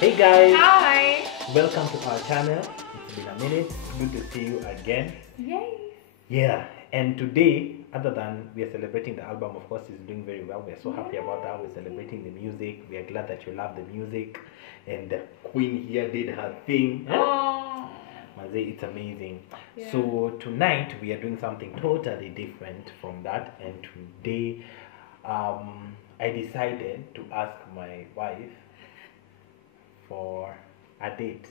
Hey guys! Hi! Welcome to our channel. It's been a minute. Good to see you again. Yay! Yeah, and today, other than we are celebrating the album, of course, it's doing very well. We're so happy about that. We're celebrating the music. We are glad that you love the music. And the queen here did her thing. Oh. Maze, it's amazing. Yeah. So tonight we are doing something totally different from that. And today, I decided to ask my wife for a date.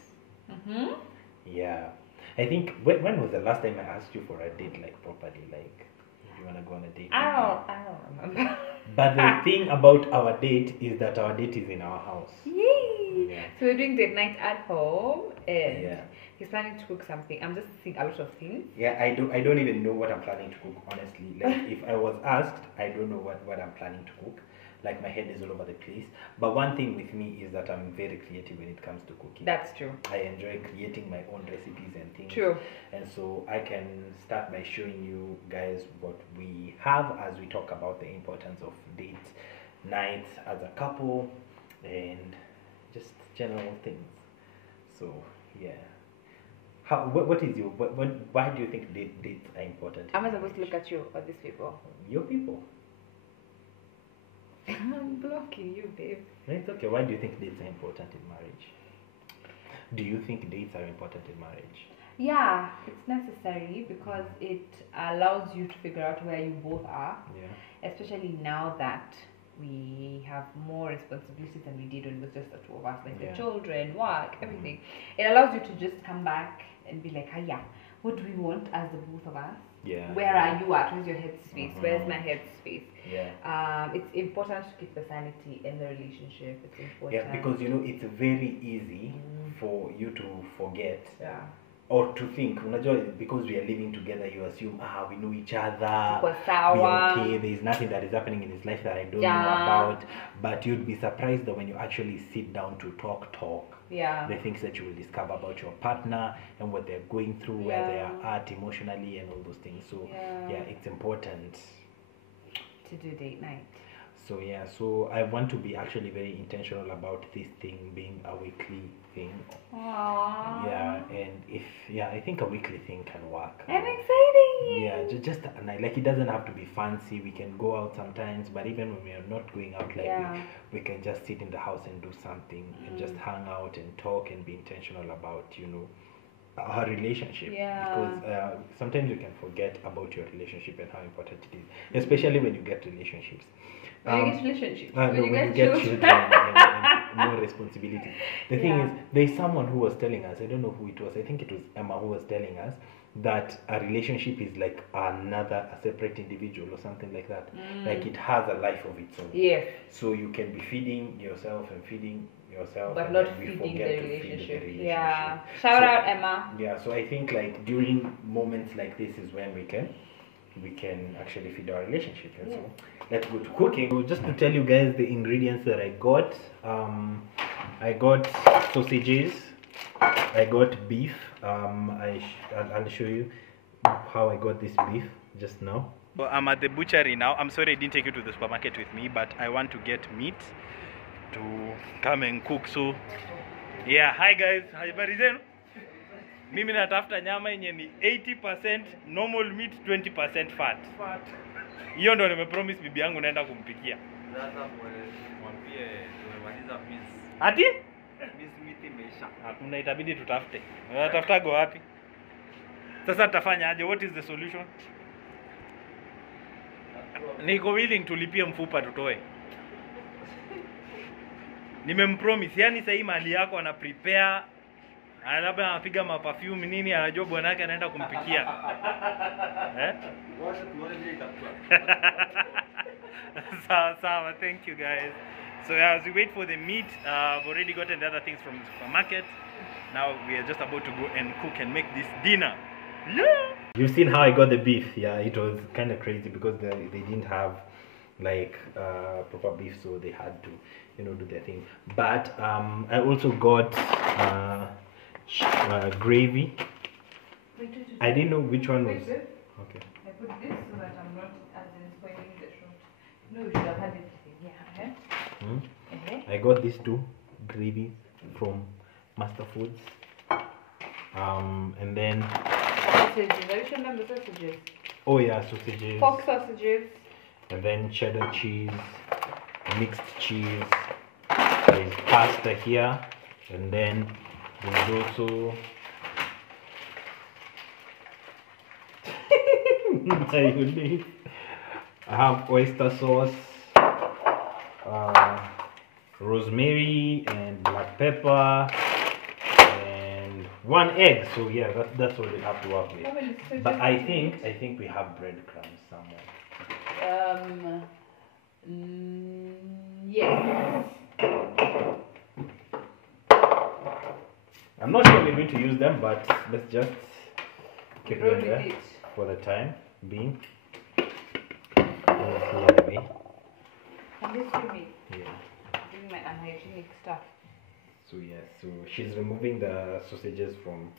Yeah, I think when was the last time I asked you for a date, like properly, like if you wanna go on a date? I don't remember. But the thing about our date is that our date is in our house. Yay! Yeah. So we're doing date night at home, and Yeah. he's planning to cook something. I'm just seeing a lot of things. Yeah, I don't even know what I'm planning to cook, honestly. Like if I was asked, I don't know what I'm planning to cook. Like my head is all over the place. But one thing with me is that I'm very creative when it comes to cooking. That's true. I enjoy creating my own recipes and things. True. And so I can start by showing you guys what we have as we talk about the importance of date nights as a couple and just general things. So yeah. What is your why do you think dates are important? Am I supposed to look at you or these people? Your people. I'm blocking you, babe. It's okay. Why do you think dates are important in marriage? Do you think dates are important in marriage? Yeah, it's necessary because it allows you to figure out where you both are. Yeah. Especially now that we have more responsibilities than we did when it was just the two of us, like Yeah. the children, work, everything. It allows you to just come back and be like, yeah, what do we want as the both of us? Yeah. Where are you at? Where's your headspace? Where's my headspace? Yeah. It's important to keep the sanity in the relationship. It's important. Yeah, because you know it's very easy for you to forget. Yeah. Or to think, unajua, because we are living together, you assume, we know each other, Tuko we sawa. are okay, there's nothing that is happening in his life that I don't know about. But you'd be surprised that when you actually sit down to talk, Yeah. the things that you will discover about your partner and what they're going through, where they are at emotionally and all those things. So yeah, it's important to do date night. So yeah, so I want to be actually very intentional about this thing being a weekly thing. Aww. Yeah, and I think a weekly thing can work. I'm excited. Yeah, just a night. Like it doesn't have to be fancy. We can go out sometimes, but even when we are not going out, like we can just sit in the house and do something and just hang out and talk and be intentional about, you know, our relationship. Because sometimes you can forget about your relationship and how important it is, especially when you get relationships. When you get relationships. When you get children and more responsibility. The thing is, there's someone who was telling us, I don't know who it was, I think it was Emma who was telling us that a relationship is like a separate individual or something like that. Like it has a life of its own. Yes. So you can be feeding yourself and feeding yourself, but and not then we feeding forget the to feed relationship. the relationship. Yeah. Shout out Emma. Yeah, so I think like during moments like this is when we can actually feed our relationship. And so let's go to cooking. So just to tell you guys the ingredients that I got. I got sausages, I got beef. I'll show you how I got this beef just now. Well, I'm at the butchery now. I'm sorry I didn't take you to the supermarket with me, but I want to get meat to come and cook. So yeah, hi guys, habari zenu? Mimi natafuta nyama yenye ni 80% normal meat, 20% fat. Hiyo ndo nimepromise bibi yangu naenda kumpikia. Sasa mwambie tumemaliza piece. Ati? Piece meat imeisha. Hakuna, itabidi tutafute. Unatafuta go wapi? Sasa tutafanya aje? What is the solution? Niko willing tulipie mfupa tutoe. Nimempromise, yani sasa hii mali yako ana prepare, labda anapiga maperfume nini, anajua bwana yake anaenda kumpikia. Sawa, thank you guys. So as we wait for the meat, I've already gotten the other things from the supermarket. Now we are just about to go and cook and make this dinner. Yeah! You've seen how I got the beef. Yeah, it was kind of crazy because they didn't have like proper beef, so they had to, you know, do their thing. But I also got gravy. I didn't know which one was. Okay. I put this so that I'm not as in spoiling the shot. No, you should have had everything. Yeah. I got these two gravies from Master Foods. And then Sausages. Are you showing them the sausages? oh yeah, sausages. Pork sausages. And then cheddar cheese, mixed cheese. There's pasta here, and then there's also I have oyster sauce, rosemary and black pepper, and one egg. So yeah, that's what we have to work with. How many sausages But do I you think we have breadcrumbs somewhere. Yes. I'm not sure we're going to use them, but let's just keep Roll them with there it. for the time being. Anyway, And this with me. yeah. Doing my unhygienic stuff. So yeah, so she's removing the sausages from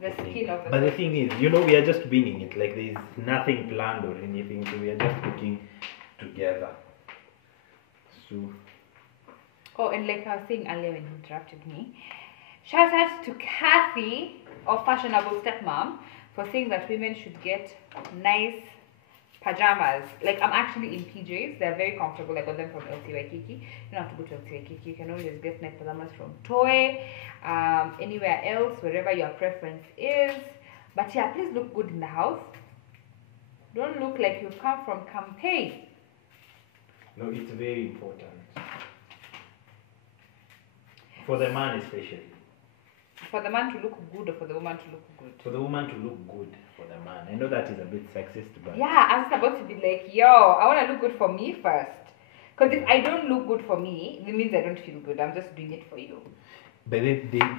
The skin of the But the thing is, we are just winging it. Like there's nothing planned or anything. So we are just cooking together. So Oh, and like I was saying earlier when you interrupted me, shout out to Kathy of Fashionable Stepmom for saying that women should get nice pajamas. Like I'm actually in PJs. They're very comfortable. I got them from LC Waikiki. You don't have to go to LC Waikiki. You can always get nice pajamas from Toy, anywhere else, wherever your preference is. But yeah, please look good in the house. Don't look like you've come from campaign. no, it's very important for the man especially. For the man to look good or for the woman to look good? For the woman to look good for the man. I know that is a bit sexist, but Yeah, I was about to be like, yo, I want to look good for me first. Because if I don't look good for me, it means I don't feel good. I'm just doing it for you. but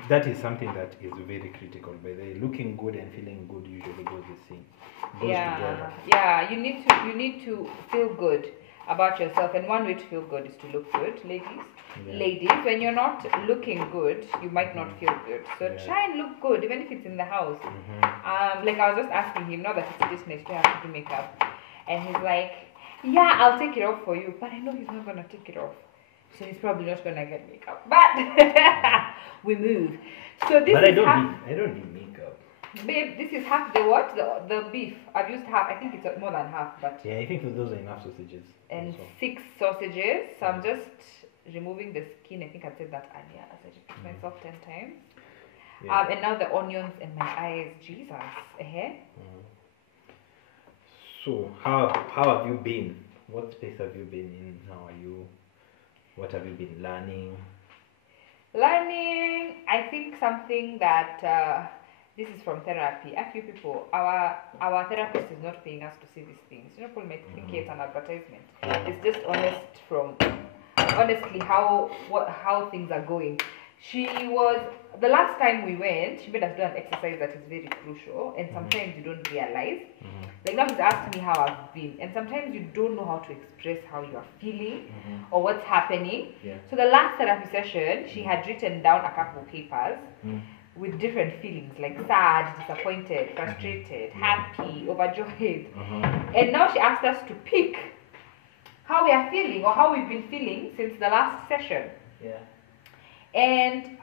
that is something that is very critical. But looking good and feeling good usually goes together. Yeah, you need to feel good about yourself, and one way to feel good is to look good, ladies. Yeah. Ladies, when you're not looking good, you might not feel good. So Yeah. try and look good, even if it's in the house. Mhm. Like I was just asking him, now that he's just next to have to do makeup, and he's like, yeah, I'll take it off for you, but I know he's not gonna take it off, so he's probably not gonna get makeup. But we move. So this But is I don't half, need makeup. babe. This is half the what? The beef. I've used half. I think it's more than half, but Yeah, I think those are enough sausages. and also. 6 sausages. So I'm just removing the skin. I think I said that earlier. As I repeat myself 10 times. Yeah. And now the onions in my eyes. Jesus. So how have you been? What space have you been in? How are you? What have you been learning? Learning. I think something that this is from therapy. A few people, our therapist is not paying us to see these things. People might think it's an advertisement. It's just honestly how things are going. She was, the last time we went, she made us do an exercise that is very crucial, and sometimes you don't realize. Like now she's asked me how I've been, and sometimes you don't know how to express how you are feeling or what's happening. Yeah. So the last therapy session, she had written down a couple of papers with different feelings like sad, disappointed, frustrated, happy, overjoyed. And now she asked us to pick how we are feeling or how we've been feeling since the last session. Yeah. And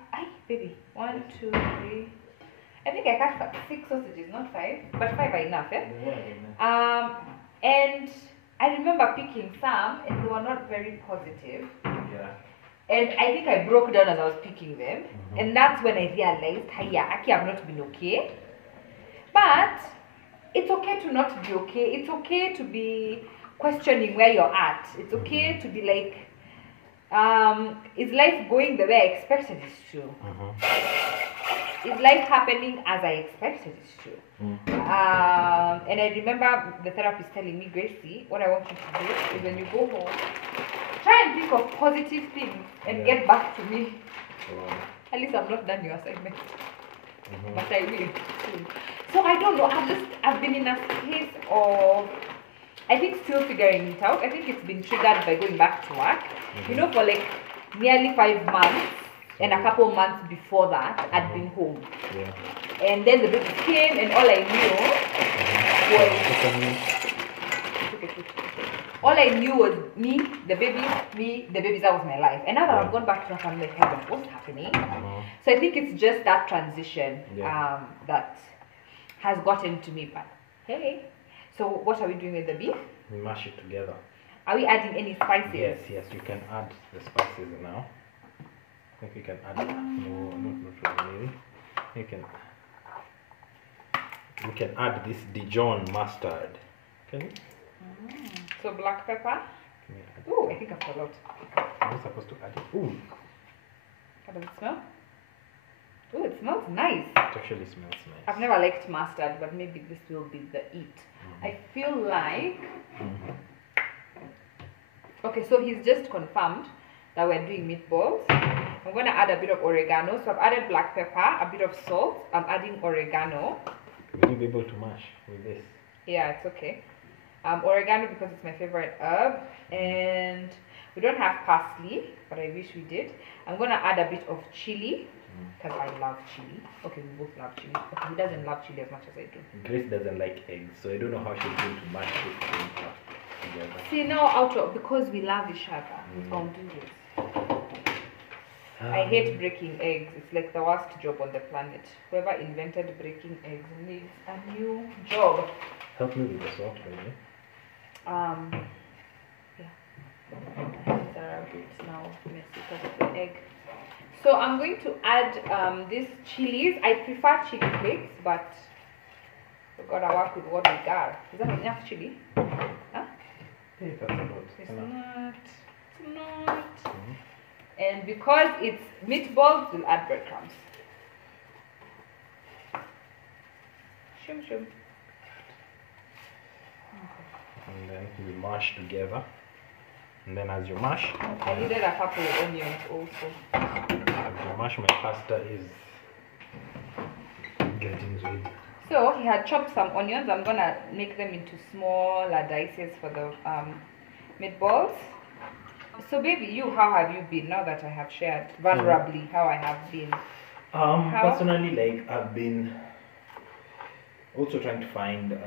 baby, 1, 2, 3. I think I cut 6 sausages, not 5, but 5 are enough, eh? Yeah. And I remember picking some, and they were not very positive. Yeah. And I think I broke down as I was picking them, and that's when I realized, Aki, I've not been okay. But it's okay to not be okay. It's okay to be questioning where you're at. It's okay to be like, is life going the way I expected it to? Is life happening as I expected it to? And I remember the therapist telling me, Gracie, what I want you to do is when you go home, try and think of positive things and get back to me. At least I've not done your assignment, but I will soon. So I don't know. I've been in a space of, I think, still figuring it out. I think it's been triggered by going back to work. For like nearly 5 months, and a couple months before that, I'd been home. Yeah. And then the baby came, and all I knew was All I knew was me, the babies, that was my life. And now that I've gone back to my family, like, what's happening? So I think it's just that transition that has gotten to me. But hey, so what are we doing with the beef? We mash it together. Are we adding any spices? Yes, you can add the spices now. I think we can add no, not really. You can add this Dijon mustard. Can you? So black pepper. Oh, I think I've forgot. I'm not supposed to add it. Ooh. How does it smell? Oh, it smells nice. It actually smells nice. I've never liked mustard, but maybe this will be the it. I feel like... Okay, so he's just confirmed that we're doing meatballs. I'm going to add a bit of oregano. So I've added black pepper, a bit of salt. I'm adding oregano. Will you be able to mash with this? Yeah, it's okay. Oregano because it's my favorite herb. And we don't have parsley, but I wish we did. I'm going to add a bit of chili because I love chili. Okay, we both love chili. Okay, he doesn't love chili as much as I do. Grace doesn't like eggs, so I don't know how she's going to mash this thing up together. See, now because we love each other, we can't do this. I hate breaking eggs. It's like the worst job on the planet. Whoever invented breaking eggs needs a new job. Help me with the salt, baby. Yeah. My hands are a bit now messy because of the egg. So I'm going to add these chilies. I prefer chili flakes, but we've got to work with what we got. Is that enough chili? Huh? Yeah, that's about It's enough. not. And because it's meatballs, we'll add breadcrumbs. Shum shum. And then we mash together. And then as you mash, I needed a couple of onions also. as you mash, my pasta is getting ready. So he had chopped some onions. I'm gonna make them into smaller dices for the meatballs. So baby, how have you been now that I have shared vulnerably how I have been? Personally, like I've been also trying to find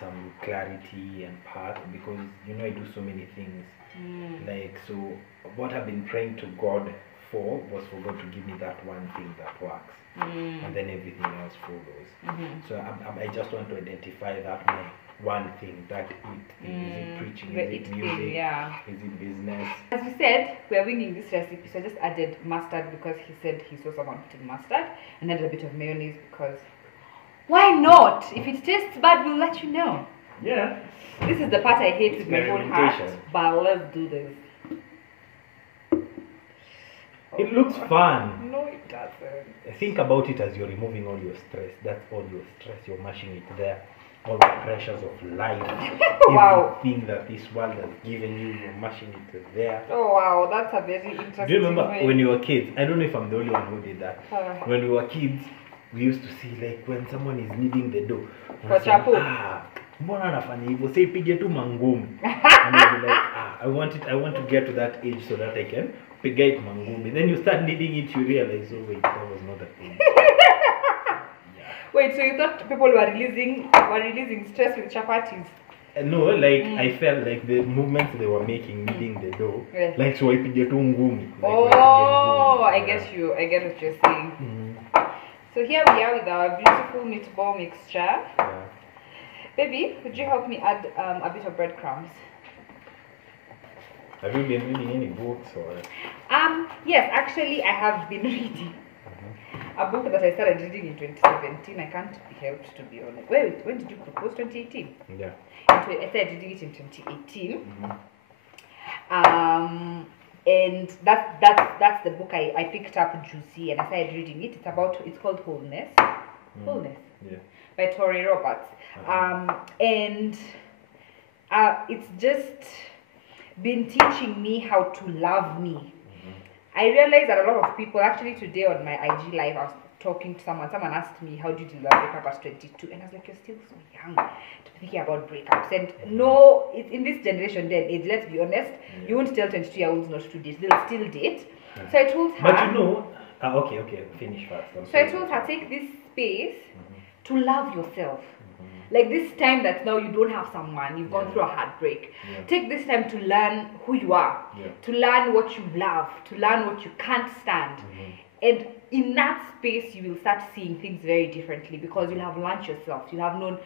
some clarity and path because I do so many things. Like, so what I've been praying to God for was for God to give me that one thing that works, and then everything else follows. So I just want to identify that my one thing, that it is it preaching, is it music, is it business. As we said, we're winging this recipe, so I just added mustard because he said he saw someone putting mustard, and added a bit of mayonnaise because why not? If it tastes bad, we'll let you know. Yeah. This is the part I hate with my whole heart, but let's do this. It looks fun. No, it doesn't. Think about it as you're removing all your stress. That's all your stress. You're mashing it there. All the pressures of life. Wow. Everything that this world has given you, you're mashing it there. Oh wow, that's a very interesting. Do you remember way. when you were kids? I don't know if I'm the only one who did that. When we were kids, we used to see like when someone is kneading the dough. For chapo. Mbona anafanya hivyo? Say pige tu mangumi. And you'll be like, I want to get to that age so that I can piga it mangumi. Then you start kneading it, you realize, oh wait, that was not a thing. Wait, so you thought people were releasing stress with chapatis? No, like I felt like the movements they were making, kneading the dough, like so I pige tu ngumi. I get what you're saying. So here we are with our beautiful meatball mixture. Baby, would you help me add a bit of breadcrumbs? Have you been reading any books or? Yes, actually I have been reading a book that I started reading in 2017. I can't be helped, to be honest. Wait, when did you propose? 2018? Yeah. I started reading it in 2018. And that's the book I picked up juicy and I started reading it. It's called Wholeness. Wholeness. Yeah. By Tori Roberts. And it's just been teaching me how to love me. I realized that a lot of people, actually today on my IG live, I was talking to someone asked me, how did you love breakup at 22? And I was like, you're still so young to be thinking about breakups. And no, in this generation then, let's be honest, you won't tell 22-year-olds not to date. They'll still date. So I told her... But okay, finish first. I told her, take this space to love yourself. Like this time that now you don't have someone, you've gone through a heartbreak. Take this time to learn who you are, to learn what you love, to learn what you can't stand. And in that space, you will start seeing things very differently because you'll have learned yourself. You'll have known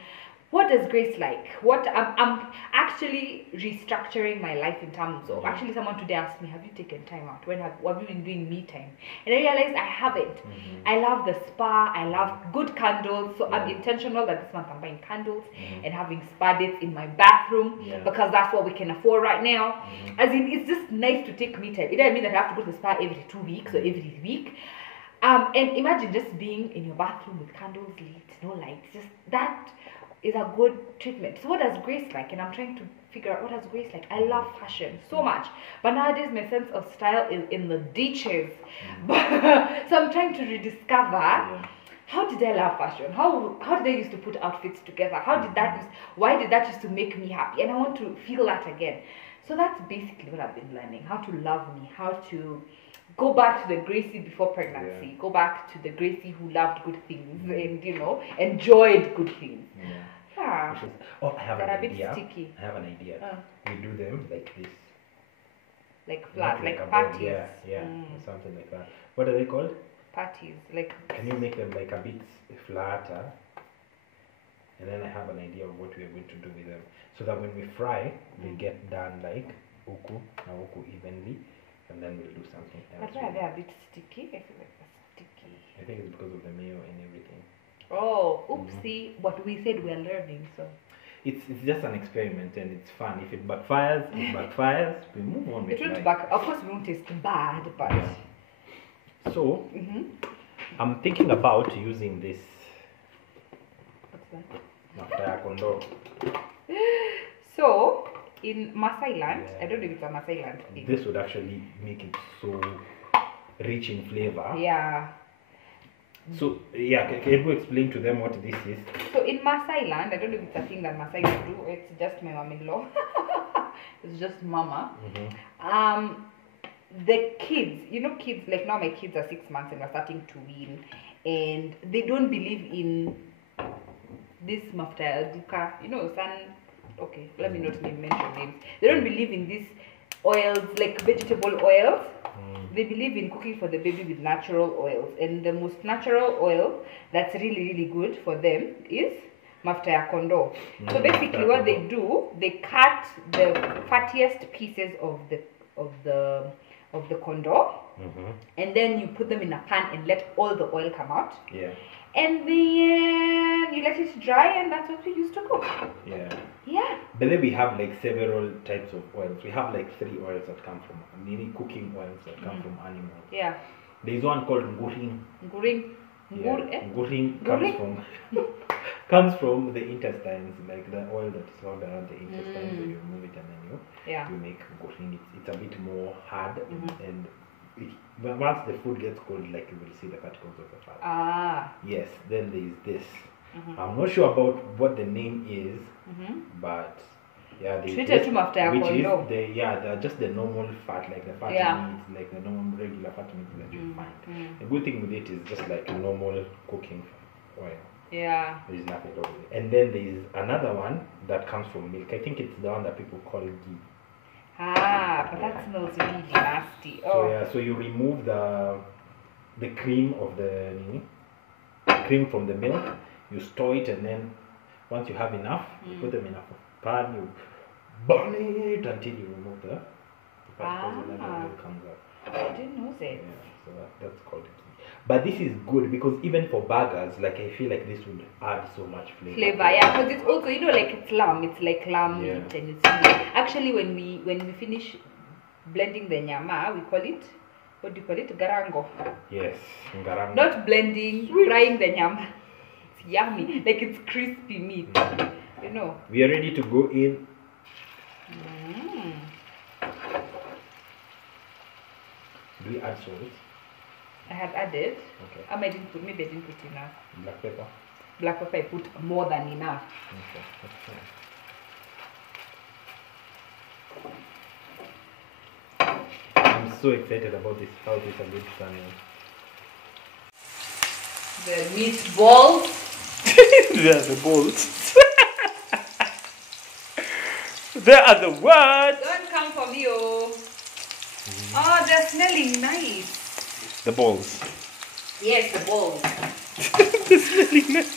what does grace like. What I'm actually restructuring my life in terms of. Actually, someone today asked me, "Have you taken time out? What have you been doing me time?" And I realized I haven't. I love the spa. I love good candles. So I'm intentional that this month I'm buying candles and having spa dates in my bathroom because that's what we can afford right now. As in, it's just nice to take me time. It doesn't mean that I have to go to the spa every 2 weeks or every week. And imagine just being in your bathroom with candles lit, no lights. Just that is a good treatment. So what does grace like? And I'm trying to figure out what does grace like. I love fashion so much, but nowadays my sense of style is in the ditches. So I'm trying to rediscover how did I love fashion? How did I used to put outfits together? Why did that used to make me happy? And I want to feel that again. So that's basically what I've been learning. How to love me, how to go back to the Gracie before pregnancy. Go back to the Gracie who loved good things and enjoyed good things. Oh, I have an idea. Sticky. I have an idea. We do them like this. Like flat, like a parties. board. Yeah, or something like that. What are they called? Parties. Like. Can you make them like a bit flatter? And then I have an idea of what we are going to do with them, so that when we fry, they get done like uku evenly, and then we'll do something else. But why are they a bit sticky? I feel like they're sticky. I think it's because of the mayo and everything. Oh, oopsie! But we said we're learning, so. It's just an experiment and it's fun. If it backfires, it backfires. We move on with it. Of course, it won't taste bad, but. Yeah. So, I'm thinking about using this. What's that? So, in Maasai land, I don't know if it's a Maasai land thing. This would actually make it so rich in flavor. Yeah. So, can you explain to them what this is? So, in Maasai land, I don't know if it's a thing that Maasai do, it's just my mom-in-law. It's just mama. The kids, kids, like now my kids are 6 months and we're starting to wean, and they don't believe in this mafta duka, okay, let me not mention names. They don't believe in these oils, like vegetable oils. They believe in cooking for the baby with natural oils, and the most natural oil that's really, really good for them is mafta ya kondo. So basically what they do, they cut the fattiest pieces of the kondo, and then you put them in a pan and let all the oil come out. And then you let it dry, and that's what we used to cook. But then we have like several types of oils. We have like 3 oils that come from cooking oils that come from animals. There's one called nguring. Nguring comes from the intestines, like the oil that's found around the intestines. When you remove it and then you make nguring. It's a bit more hard and but once the food gets cold, like you will see the particles of the fat. Yes, then there is this. I'm not sure about what the name is, but there's this, which is they're just the normal fat, like the fat meat, like the normal regular fat meat that you find. The good thing with it is just like normal cooking oil. There's nothing wrong with it. And then there's another one that comes from milk. I think it's the one that people call ghee. But that smells really nasty. So you remove the cream of the cream from the milk, you store it, and then once you have enough, you put them in a pan, you burn it until you remove the particles, and then the milk comes out. I didn't know that. So that's called it. But this is good because even for burgers, like I feel like this would add so much flavor. Because it's also, like it's lamb. It's like lamb meat, and it's actually when we finish blending the nyama, we call it, what do you call it? Garango. Yes, garango. Not blending, frying the nyama. It's yummy, like it's crispy meat. We are ready to go in. Do we add salt? I had added. Okay. Maybe I didn't put enough. Black pepper? Black pepper I put more than enough. Okay, that's fine. I'm so excited about this, how this is going to turn out. The meatballs. The balls. There are the words. Don't come for me, oh. Oh, they're smelling nice. The balls. Yes, the balls. They're smelling nice.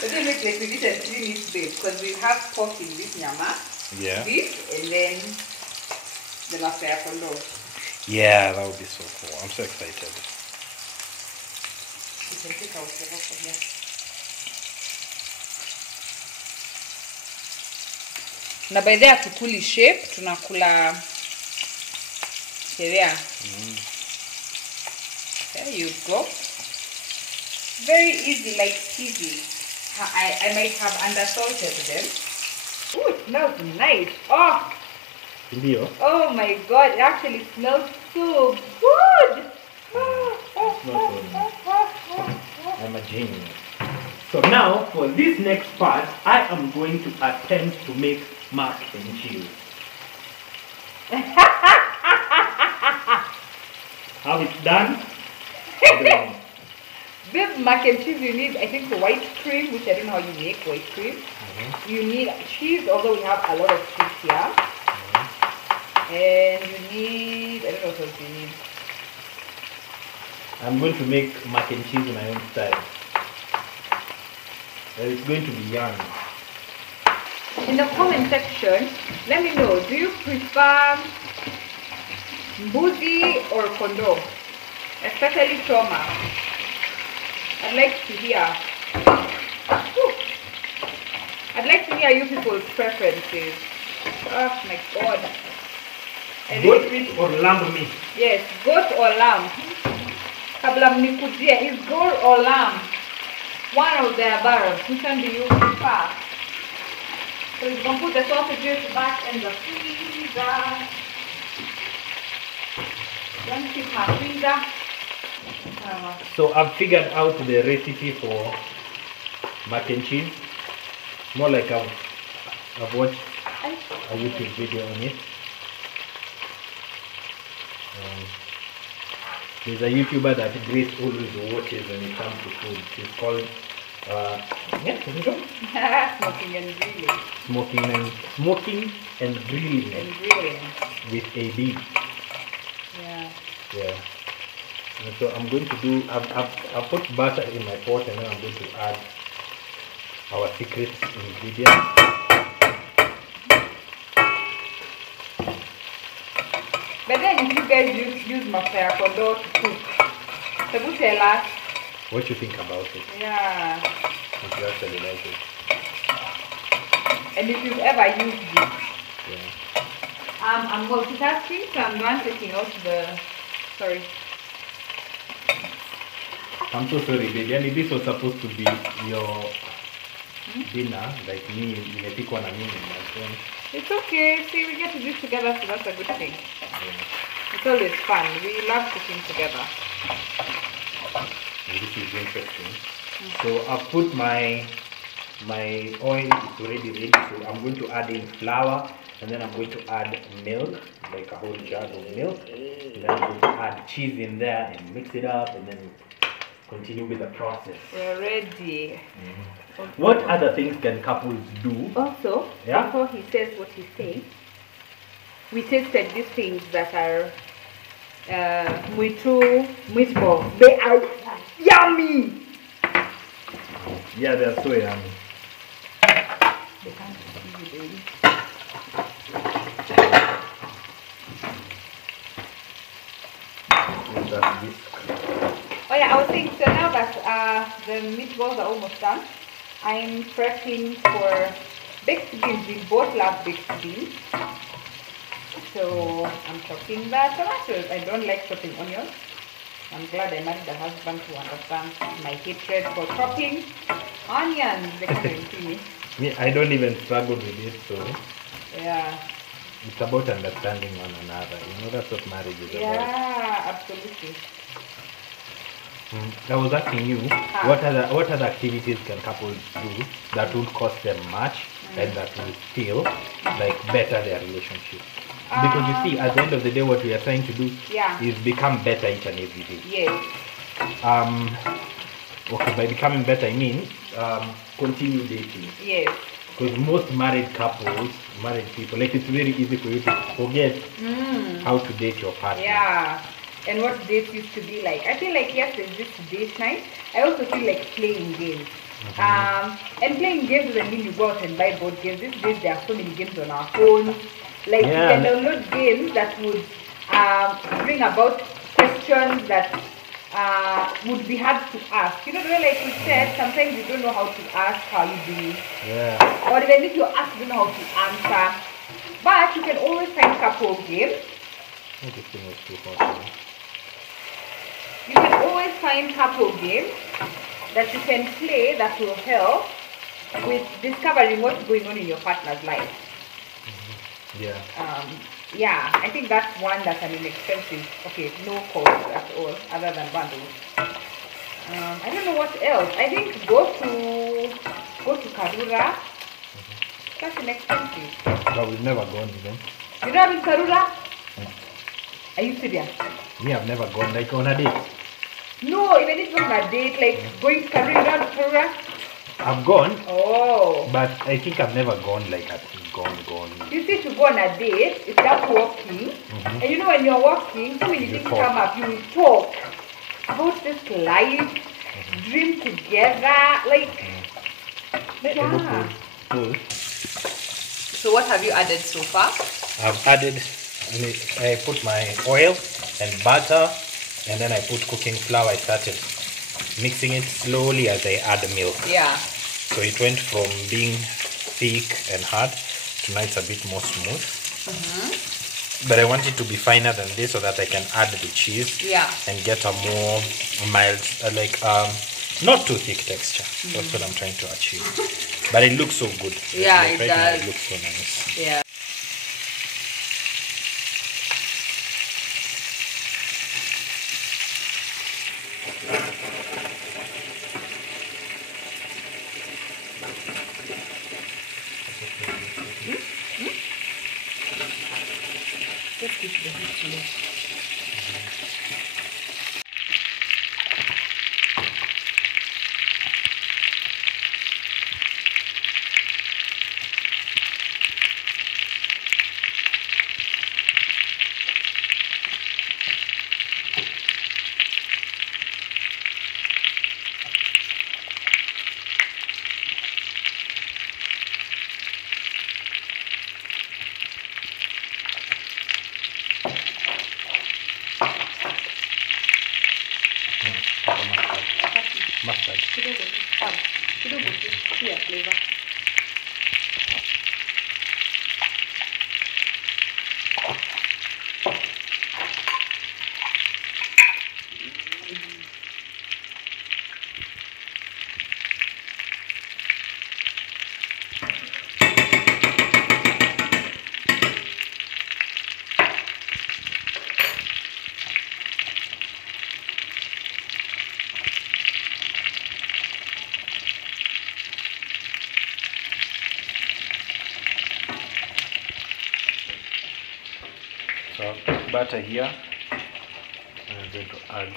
But they look like we did a 3 meat bake because we have pork in this nyama. Yeah. Beef and then the mafia kondo. Yeah, that would be so cool. I'm so excited. You can take out the rest of here. Na by the hatukuli shape, tunakula sheria. There you go. Very easy, like cheesy. I might have undersalted them. Ooh, it smells nice. Oh, Indio. oh my god, it actually smells so good. I'm a genius. So now, for this next part, I am going to attempt to make mac and cheese. How it's done? I don't know. This mac and cheese you need, I think, white cream, which I don't know how you make white cream. You need cheese, although we have a lot of cheese here. And you need, I don't know what else you need. I'm going to make mac and cheese in my own style. And it's going to be yummy. In the comment section, let me know, do you prefer mbuzi or kondo? Especially choma. I'd like to hear. Whew. I'd like to hear you people's preferences. Oh my god. Goat meat or lamb meat? Yes, goat or lamb. Kabla mnikujie, is goat or lamb? One of the above. Which one do you prefer? So you're going to put the sausages back in the freezer. Don't keep my freezer. So I've figured out the recipe for mac and cheese. More like I've watched a YouTube video on it. There's a YouTuber that Grace always watches when it comes to food. She's called Smoking and grilling. Smoking and grilling. And grilling. With a B. Yeah. Yeah. And so I'm going to do. I've put butter in my pot, and then I'm going to add our secret ingredient. But then if you guys use mafia kondo to cook, so you tell us. What you think about it? Yeah. If you actually like it. And if you've ever used it. Yeah. I'm multitasking, so I'm not taking out the. Sorry. I'm so sorry, baby. I mean, this was supposed to be your dinner, like me, nimepikwa na mimi and my friend. It's okay. See, we get to do it together, so that's a good thing. Yeah. It's always fun. We love cooking together. And this is interesting. So I've put my oil is already ready. So I'm going to add in flour, and then I'm going to add milk, like a whole jug of milk. And then I'm going to add cheese in there and mix it up, and then continue with the process. We're ready. What other things can couples do? Also, before he says what he's saying, we tasted these things that are muitu meatballs. They are yummy. Yeah, they're so yummy. They can't see you, baby. Oh yeah, I was saying, so now that the meatballs are almost done, I'm prepping for baked beans. We both love baked beans. So I'm chopping the tomatoes. I don't like chopping onions. I'm glad I married a husband who understands my hatred for chopping onions. They can't even see me. Me, I don't even struggle with it, so Yeah. it's about understanding one another. You know, that's what marriage is about. Yeah, absolutely. I was asking you, what other activities can couples do that won't cost them much and that will still like better their relationship? Because you see, at the end of the day, what we are trying to do is become better each and every day. Yes. Okay, by becoming better, I mean continue dating. Yes. Because most married couples, married people, like it's very easy for you to forget how to date your partner. Yeah. And what dates used to be like. I feel like yes, there's this date night. I also feel like playing games. And playing games doesn't mean you go out and buy board games. These days there are so many games on our phones. Like you can download games that would bring about questions that would be hard to ask. You know, the way like we said, sometimes you don't know how to ask how you doing. Yeah. Or even if you ask, you don't know how to answer. But you can always find couple games. Oh, this thing was too hot. You can always find couple games that you can play that will help with discovering what's going on in your partner's life. Yeah. Yeah, I think that's one that's an inexpensive, okay, no cost at all, other than bundles. I don't know what else. I think go to Karura. That's inexpensive. But we've never gone even. You know in Karura? Are you serious? Me, I've never gone like on a date. No, even if it's not a date, like going to Karura. I've gone. Oh. But I think I've never gone like gone. You see, to go on a date, it's just walking. And you know when you're walking, so many things come up. You will talk about this life, dream together, like. Yeah. So what have you added so far? I've added, I put my oil and butter, and then I put cooking flour. I started mixing it slowly as I add milk. Yeah. So it went from being thick and hard to now it's a bit more smooth. But I want it to be finer than this so that I can add the cheese. Yeah. And get a more mild, not too thick texture. That's what I'm trying to achieve. But it looks so good. Yeah, like it right does. Now it looks so nice. Yeah. Just keep the heat low. Mustard. Kidogo tu, pia flavor. So I'll put butter here, and I'm going to add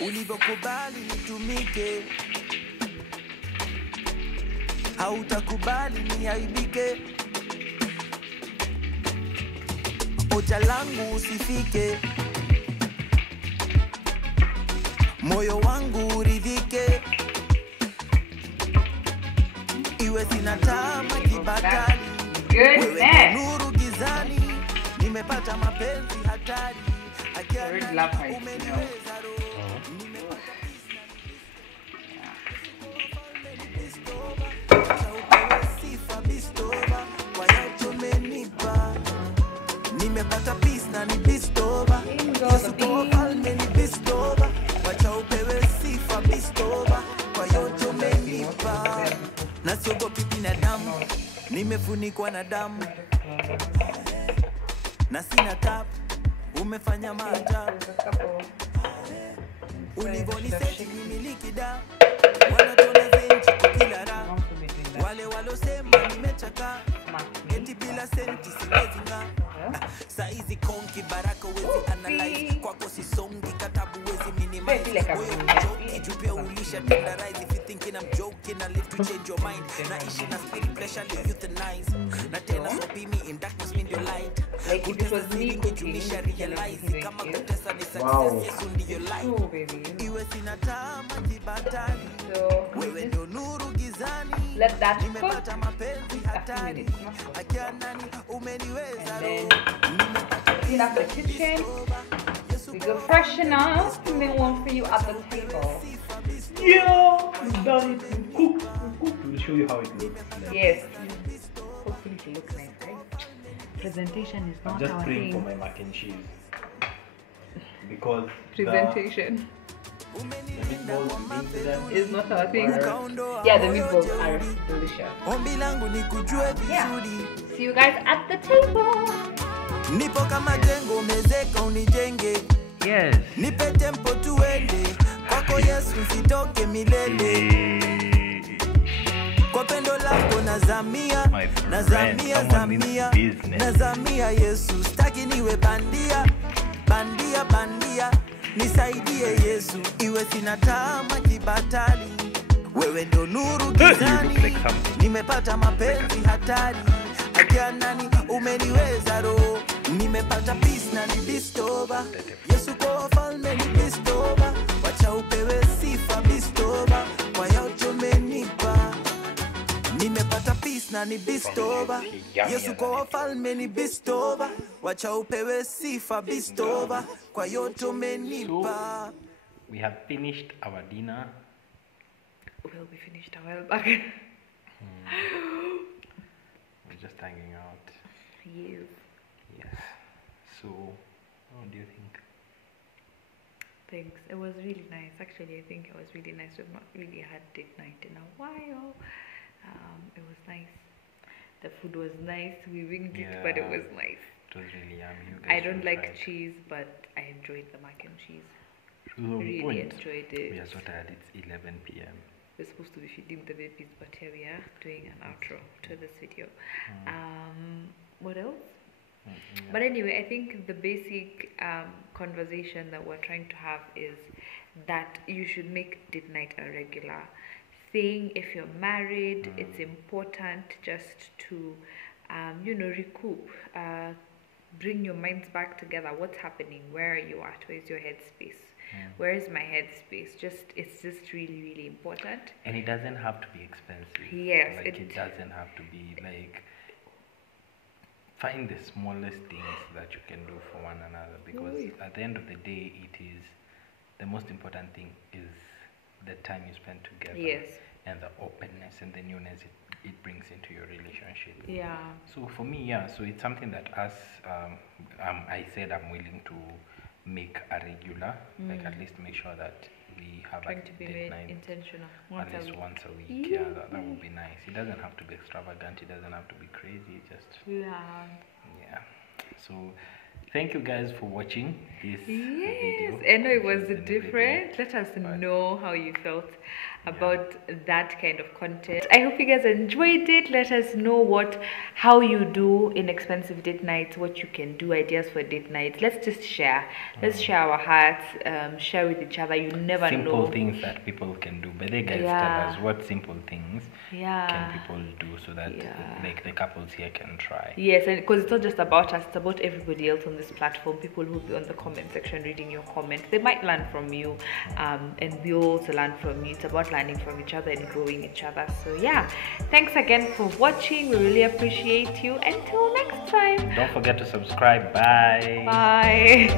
Ulivyokubali nitumike, hautakubali niaibike. Ocha langu usifike, moyo wangu uridhike. Iwe sina tama kibatali, wewe nuru gizani. Nimepata mapenzi hatari, akiana umeniweza roho. Nimepata peace na ni bistova. Yesu kwa falme ni bistova. nimefunikwa na damu na sina tap, umefanya maajabu ulivoniseti nimiliki da wanatona zenji kila raha wale walosema nimechaka eti bila senti siwezi nga saizi konki baraka wezi analyze kwako sisongi katabu wezi minimize jupia ulisha tenderize if you thinking I'm joking I live to change your mind naishi na spirit pressure live euthanize na tena so be me in darkness mean your light like if it was me cooking realize kama kutesa ni success yesu ndiyo light iwe sina tama jibatani wewe ndo nuru gizani let that nimepata mapenzi hatari akianani umeniweza roho clean up the kitchen. We go freshen up and then one for you at the table. Yeah, we've done it. We cooked. We'll show you how it looks. Yes. Hopefully it looks nice, right? Presentation is not I'm just our praying thing. for my mac and cheese because Presentation the meatballs we made with them is not our thing. Yeah, the meatballs are delicious. ombi langu nikujue Yeah. vizuri See you guys at the table. nipo kama jengo mezeka unijenge yes. nipe tempo tuende kwako Yesu sitoke milele kwa pendo lako nazamia My friend, nazamia someone means zamia business. nazamia Yesu staki niwe bandia bandia bandia nisaidie Yesu iwe sina tama kibatali wewe ndo nuru gizani You look like something. nimepata mapenzi hatari ajanani umeniweza roho nimepata peace na ni bistoba Yesu kwa wafalme ni bistoba wacha upewe sifa bistoba kwa yote umenipa nimepata peace na ni bistoba Yesu kwa wafalme ni bistoba wacha upewe sifa bistoba kwa yote umenipa. We have finished our dinner. Well, we finished a while back. We're just hanging out. Yes. Yes. So, what do you think? Thanks. It was really nice. Actually, I think it was really nice. We've not really had date night in a while. It was nice. The food was nice. We winged it, but it was nice. It was really yummy. You guys I don't should like try it. cheese, but I enjoyed the mac and cheese. It was on Really point. enjoyed it. We are so tired. It's 11 p.m. We're supposed to be feeding the babies, but here we are doing an outro to this video. What else? Yeah. But anyway, I think the basic conversation that we're trying to have is that you should make date night a regular thing. If you're married, it's important just to, recoup, bring your minds back together. What's happening? Where are you at? Where's your headspace? Where is my headspace? It's just really, really important. And it doesn't have to be expensive. Yes, Like it doesn't have to be like. Find the smallest things that you can do for one another, because at the end of the day, it is the most important thing is the time you spend together. Yes. And the openness and the newness it brings into your relationship. Yeah. So for me, so it's something that I said I'm willing to make a regular, like at least make sure that we have Trying a to be date very night intentional. at least once a week. Yeah, that would be nice. It doesn't have to be extravagant. It doesn't have to be crazy. Just Yeah. So thank you guys for watching this video. I know it was and different. everything. Let us But know how you felt about that kind of content. I hope you guys enjoyed it. Let us know how you do inexpensive date nights, what you can do, ideas for date nights. Let's just share. Let's share our hearts, share with each other. You never know. Simple things that people can do. But they guys tell us what simple things can people do so that like the couples here can try. Yes, and because it's not just about us, it's about everybody else on this platform. People who will be on the comment section reading your comments. They might learn from you, and we also learn from you. It's about learning from each other and growing each other. So thanks again for watching. We really appreciate you. Until next time. Don't forget to subscribe. Bye. Bye.